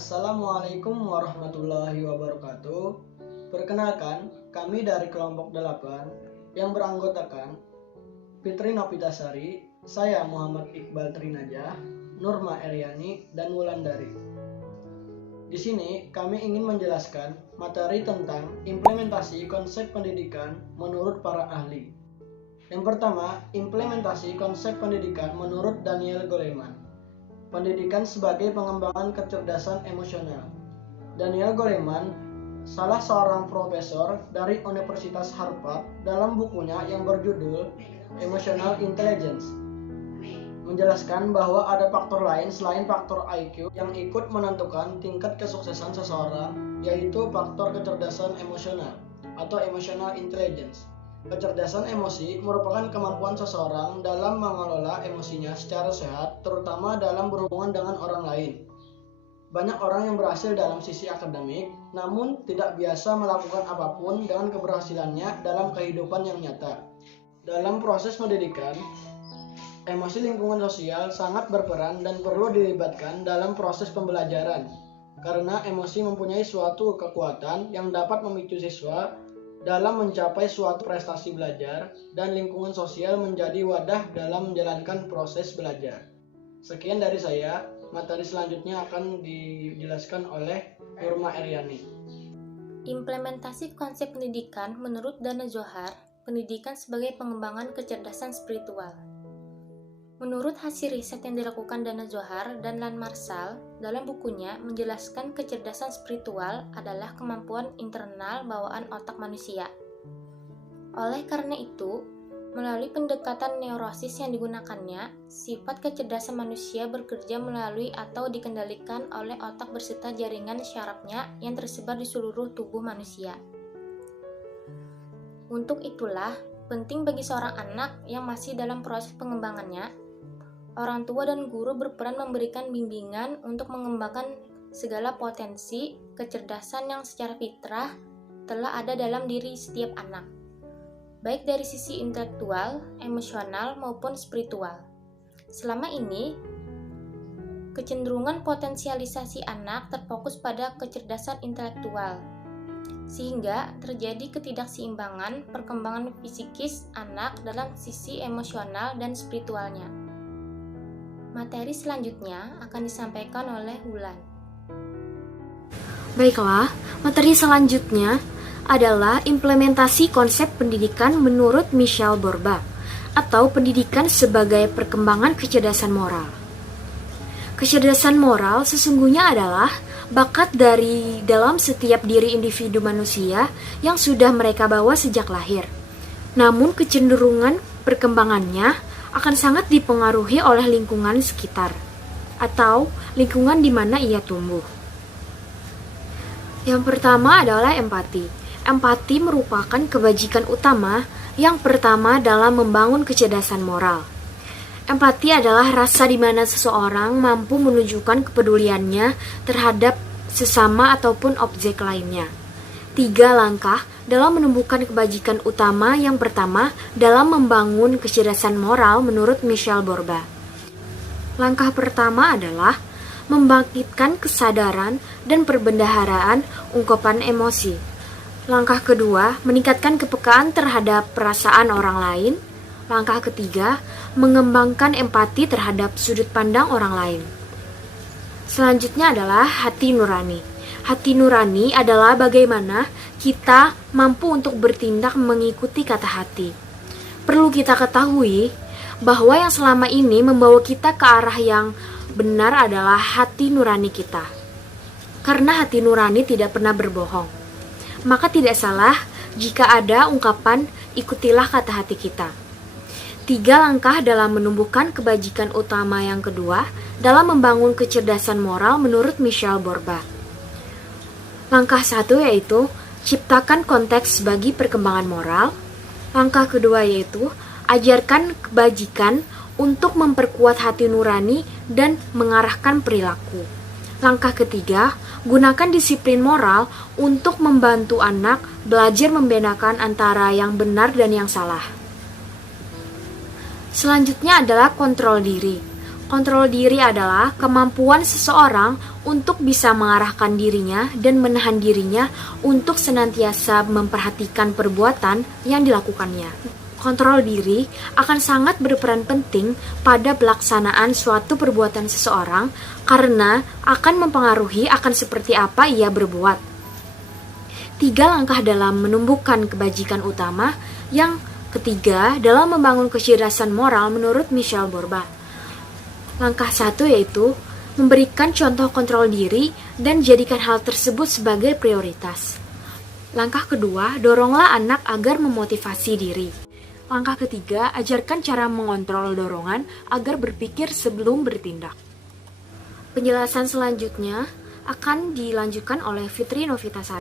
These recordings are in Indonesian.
Assalamualaikum warahmatullahi wabarakatuh. Perkenalkan, kami dari kelompok 8 yang beranggotakan Fitri Novitasari, saya Muhammad Iqbal Trinajah, Nurma Eryani, dan Wulandari. Di sini kami ingin menjelaskan materi tentang implementasi konsep pendidikan menurut para ahli. Yang pertama, implementasi konsep pendidikan menurut Daniel Goleman. Pendidikan sebagai pengembangan kecerdasan emosional. Daniel Goleman, salah seorang profesor dari Universitas Harvard, dalam bukunya yang berjudul Emotional Intelligence, menjelaskan bahwa ada faktor lain selain faktor IQ yang ikut menentukan tingkat kesuksesan seseorang, yaitu faktor kecerdasan emosional atau emotional intelligence. Kecerdasan emosi merupakan kemampuan seseorang dalam mengelola emosinya secara sehat, terutama dalam berhubungan dengan orang lain. Banyak orang yang berhasil dalam sisi akademik, namun tidak biasa melakukan apapun dengan keberhasilannya dalam kehidupan yang nyata. Dalam proses pendidikan, emosi lingkungan sosial sangat berperan dan perlu dilibatkan dalam proses pembelajaran, karena emosi mempunyai suatu kekuatan yang dapat memicu siswa dalam mencapai suatu prestasi belajar, dan lingkungan sosial menjadi wadah dalam menjalankan proses belajar. Sekian dari saya, materi selanjutnya akan dijelaskan oleh Nurma Eryani. Implementasi konsep pendidikan menurut Dana Zohar, pendidikan sebagai pengembangan kecerdasan spiritual. Menurut hasil riset yang dilakukan Dana Zohar dan Lan Marshall, dalam bukunya menjelaskan kecerdasan spiritual adalah kemampuan internal bawaan otak manusia. Oleh karena itu, melalui pendekatan neurosis yang digunakannya, sifat kecerdasan manusia bekerja melalui atau dikendalikan oleh otak berserta jaringan syarafnya yang tersebar di seluruh tubuh manusia. Untuk itulah, penting bagi seorang anak yang masih dalam proses pengembangannya, orang tua dan guru berperan memberikan bimbingan untuk mengembangkan segala potensi kecerdasan yang secara fitrah telah ada dalam diri setiap anak, baik dari sisi intelektual, emosional, maupun spiritual. Selama ini, kecenderungan potensialisasi anak terfokus pada kecerdasan intelektual, sehingga terjadi ketidakseimbangan perkembangan fisikis anak dalam sisi emosional dan spiritualnya. Materi selanjutnya akan disampaikan oleh Wulan. Baiklah, materi selanjutnya adalah implementasi konsep pendidikan menurut Michel Borba, atau pendidikan sebagai perkembangan kecerdasan moral. Kecerdasan moral sesungguhnya adalah bakat dari dalam setiap diri individu manusia yang sudah mereka bawa sejak lahir. Namun kecenderungan perkembangannya akan sangat dipengaruhi oleh lingkungan sekitar atau lingkungan di mana ia tumbuh. Yang pertama adalah empati. Empati merupakan kebajikan utama yang pertama dalam membangun kecerdasan moral. Empati adalah rasa di mana seseorang mampu menunjukkan kepeduliannya terhadap sesama ataupun objek lainnya. 3 langkah dalam menumbuhkan kebajikan utama yang pertama dalam membangun kecerdasan moral menurut Michel Borba. Langkah pertama adalah membangkitkan kesadaran dan perbendaharaan ungkapan emosi. Langkah kedua, meningkatkan kepekaan terhadap perasaan orang lain. Langkah ketiga, mengembangkan empati terhadap sudut pandang orang lain. Selanjutnya adalah hati nurani. Hati nurani adalah bagaimana kita mampu untuk bertindak mengikuti kata hati. Perlu kita ketahui bahwa yang selama ini membawa kita ke arah yang benar adalah hati nurani kita. Karena hati nurani tidak pernah berbohong. Maka tidak salah jika ada ungkapan ikutilah kata hati kita. 3 langkah dalam menumbuhkan kebajikan utama yang kedua dalam membangun kecerdasan moral menurut Michel Borba. Langkah 1 yaitu ciptakan konteks bagi perkembangan moral. Langkah kedua yaitu ajarkan kebajikan untuk memperkuat hati nurani dan mengarahkan perilaku. Langkah ketiga, gunakan disiplin moral untuk membantu anak belajar membedakan antara yang benar dan yang salah. Selanjutnya adalah kontrol diri. Kontrol diri adalah kemampuan seseorang untuk bisa mengarahkan dirinya dan menahan dirinya untuk senantiasa memperhatikan perbuatan yang dilakukannya. Kontrol diri akan sangat berperan penting pada pelaksanaan suatu perbuatan seseorang karena akan mempengaruhi akan seperti apa ia berbuat. 3 langkah dalam menumbuhkan kebajikan utama. Yang ketiga dalam membangun kecerdasan moral menurut Michel Bourba. Langkah 1 yaitu memberikan contoh kontrol diri dan jadikan hal tersebut sebagai prioritas. Langkah kedua, doronglah anak agar memotivasi diri. Langkah ketiga, ajarkan cara mengontrol dorongan agar berpikir sebelum bertindak. Penjelasan selanjutnya akan dilanjutkan oleh Fitri Novitasari.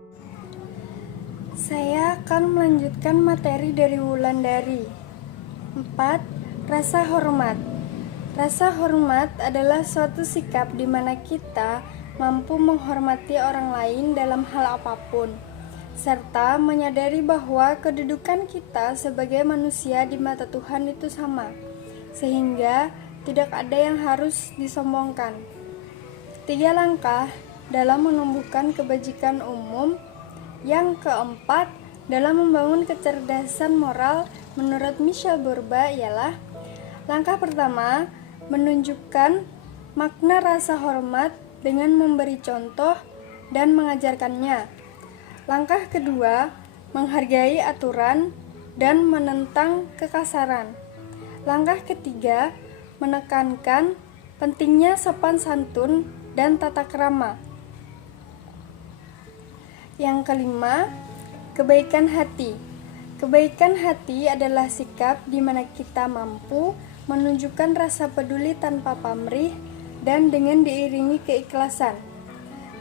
Saya akan melanjutkan materi dari Wulandari. 4. Rasa hormat. Rasa hormat adalah suatu sikap di mana kita mampu menghormati orang lain dalam hal apapun, serta menyadari bahwa kedudukan kita sebagai manusia di mata Tuhan itu sama, sehingga tidak ada yang harus disombongkan. 3 langkah dalam menumbuhkan kebajikan umum. Yang keempat, dalam membangun kecerdasan moral menurut Michel Bourba ialah: langkah pertama, menunjukkan makna rasa hormat dengan memberi contoh dan mengajarkannya. Langkah kedua, menghargai aturan dan menentang kekasaran. Langkah ketiga, menekankan pentingnya sopan santun dan tata krama. Yang kelima, kebaikan hati. Kebaikan hati adalah sikap di mana kita mampu menunjukkan rasa peduli tanpa pamrih dan dengan diiringi keikhlasan.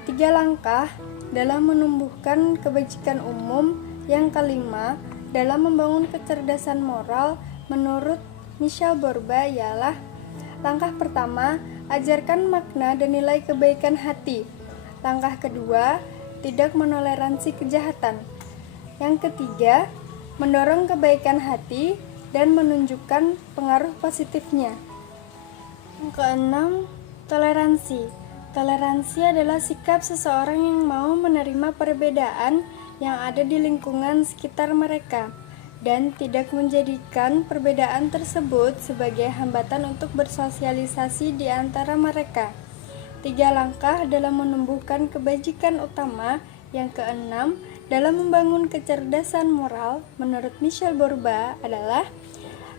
3 langkah dalam menumbuhkan kebajikan umum. Yang kelima, dalam membangun kecerdasan moral menurut Michel Bourba ialah: langkah pertama, ajarkan makna dan nilai kebaikan hati. Langkah kedua, tidak menoleransi kejahatan. Yang ketiga, mendorong kebaikan hati dan menunjukkan pengaruh positifnya. Yang keenam, toleransi. Toleransi adalah sikap seseorang yang mau menerima perbedaan yang ada di lingkungan sekitar mereka dan tidak menjadikan perbedaan tersebut sebagai hambatan untuk bersosialisasi di antara mereka. 3 langkah dalam menumbuhkan kebajikan utama. Yang keenam, dalam membangun kecerdasan moral menurut Michel Bourba adalah: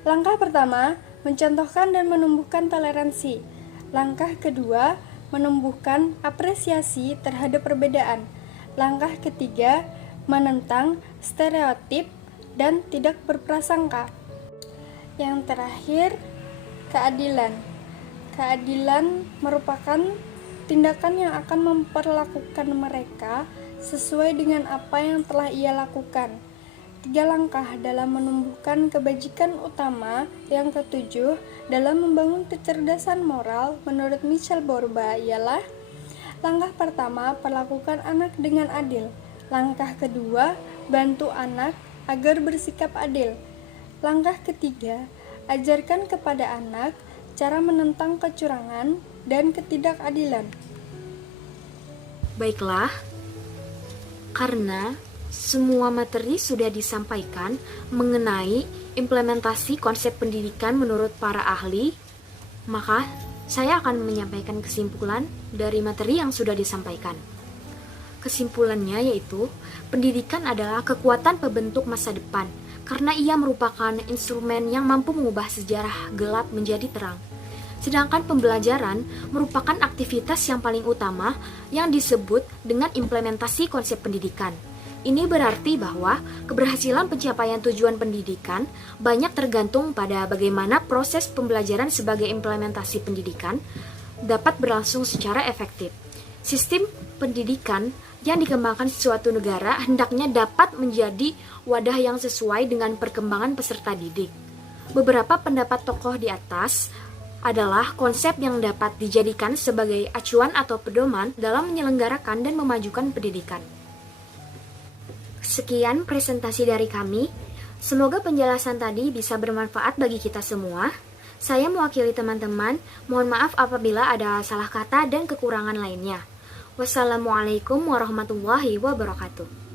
langkah pertama, mencontohkan dan menumbuhkan toleransi. Langkah kedua, menumbuhkan apresiasi terhadap perbedaan. Langkah ketiga, menentang stereotip dan tidak berprasangka. Yang terakhir, keadilan. Keadilan merupakan tindakan yang akan memperlakukan mereka sesuai dengan apa yang telah ia lakukan. 3 langkah dalam menumbuhkan kebajikan utama. Yang ketujuh, dalam membangun kecerdasan moral menurut Michel Bourba ialah: langkah pertama, perlakukan anak dengan adil. Langkah kedua, bantu anak agar bersikap adil. Langkah ketiga, ajarkan kepada anak cara menentang kecurangan dan ketidakadilan. Baiklah, karena semua materi sudah disampaikan mengenai implementasi konsep pendidikan menurut para ahli, maka saya akan menyampaikan kesimpulan dari materi yang sudah disampaikan. Kesimpulannya yaitu, pendidikan adalah kekuatan pembentuk masa depan, karena ia merupakan instrumen yang mampu mengubah sejarah gelap menjadi terang. Sedangkan pembelajaran merupakan aktivitas yang paling utama yang disebut dengan implementasi konsep pendidikan. Ini berarti bahwa keberhasilan pencapaian tujuan pendidikan banyak tergantung pada bagaimana proses pembelajaran sebagai implementasi pendidikan dapat berlangsung secara efektif. Sistem pendidikan yang dikembangkan suatu negara hendaknya dapat menjadi wadah yang sesuai dengan perkembangan peserta didik. Beberapa pendapat tokoh di atas adalah konsep yang dapat dijadikan sebagai acuan atau pedoman dalam menyelenggarakan dan memajukan pendidikan. Sekian presentasi dari kami. Semoga penjelasan tadi bisa bermanfaat bagi kita semua. Saya mewakili teman-teman, mohon maaf apabila ada salah kata dan kekurangan lainnya. Wassalamualaikum warahmatullahi wabarakatuh.